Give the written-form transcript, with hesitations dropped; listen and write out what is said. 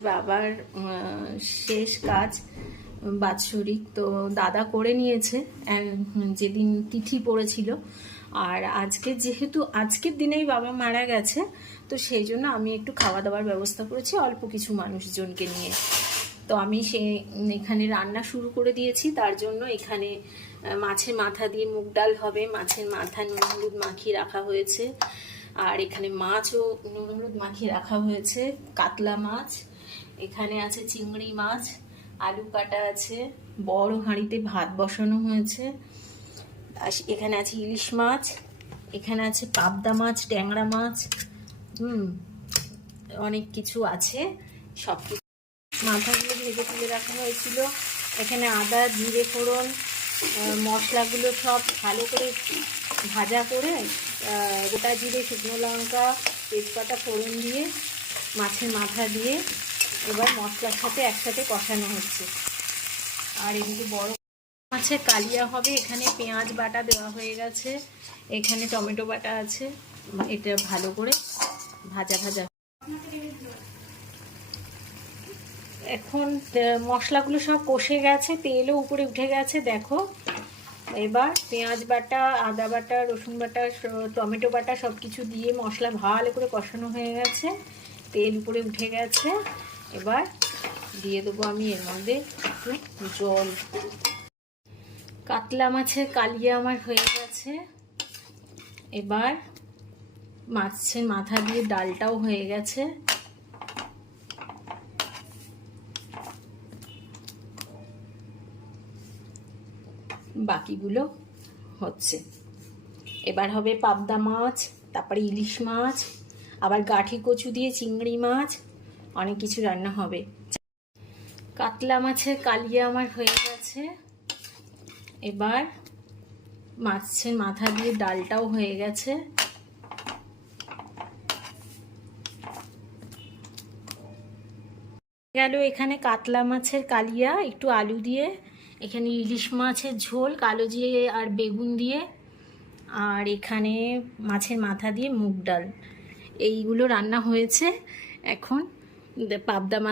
বাবার শেষ কাজ বাৎসরিক তো দাদা করে নিয়েছে যেদিন তিথি পড়েছিল। আর আজকে যেহেতু আজকের দিনেই বাবা মারা গেছে, তো সেই জন্য আমি একটু খাওয়া দাওয়ার ব্যবস্থা করেছি অল্প কিছু মানুষজনকে নিয়ে। তো আমি এখানে রান্না শুরু করে দিয়েছি। তার জন্য এখানে মাছের মাথা দিয়ে মুগ ডাল হবে। মাছের মাথা নুন হলুদ মাখিয়ে রাখা হয়েছে। আর এখানে মাছও নুন হলুদ মাখিয়ে রাখা হয়েছে, কাতলা মাছ। এখানে আছে চিংড়ি মাছ, আলু কাটা আছে, বড় হাঁড়িতে ভাত বসানো হয়েছে। এখানে আছে ইলিশ মাছ, এখানে আছে পাবদা মাছ, ট্যাংরা মাছ, অনেক কিছু আছে। সব কিছু মাথাগুলো ভেজে তুলে রাখা হয়েছিল। এখানে আদা জিরে ফোড়ন মশলাগুলো সব ভালো করে ভাজা করে গোটা জিরে শুকনো লঙ্কা তেজপাতা ফোড়ন দিয়ে মাছের মাথা দিয়ে এবার মশলার সাথে একসাথে কষানো হচ্ছে। আর এদিকে বড় মাছের কালিয়া হবে। এখানে পেঁয়াজ বাটা দেওয়া হয়ে গেছে, এখানে টমেটো বাটা আছে। এটা ভালো করে ভাজা ভাজা। এখন মশলাগুলো সব কষে গেছে, তেলও উপরে উঠে গেছে দেখো। এবার পেঁয়াজ বাটা, আদা বাটা, রসুন বাটা, টমেটো বাটা সব কিছু দিয়ে মশলা ভালো করে কষানো হয়ে গেছে, তেল উপরে উঠে গেছে। এবার দিয়ে দেবো আমি এর মধ্যে একটু জল। কাতলা মাছের কালিয়া আমার হয়ে গেছে। এবার মাছের মাথা দিয়ে ডালটাও হয়ে গেছে। বাকিগুলো হচ্ছে। এবার হবে পাবদা মাছ, তারপরে ইলিশ মাছ, আবার গাঠি কচু দিয়ে চিংড়ি মাছ, অনেক কিছু রান্না হবে। কাতলা মাছের কালিয়া আমার হয়ে গেছে। এবার মাছের মাথা দিয়ে ডালটাও হয়ে গেছে। গেল এখানে কাতলা মাছের কালিয়া একটু আলু দিয়ে, এখানে ইলিশ মাছের ঝোল কালো জিরে আর বেগুন দিয়ে, আর এখানে মাছের মাথা দিয়ে মুগ ডাল, এইগুলো রান্না হয়েছে। এখন পাবদা মাছ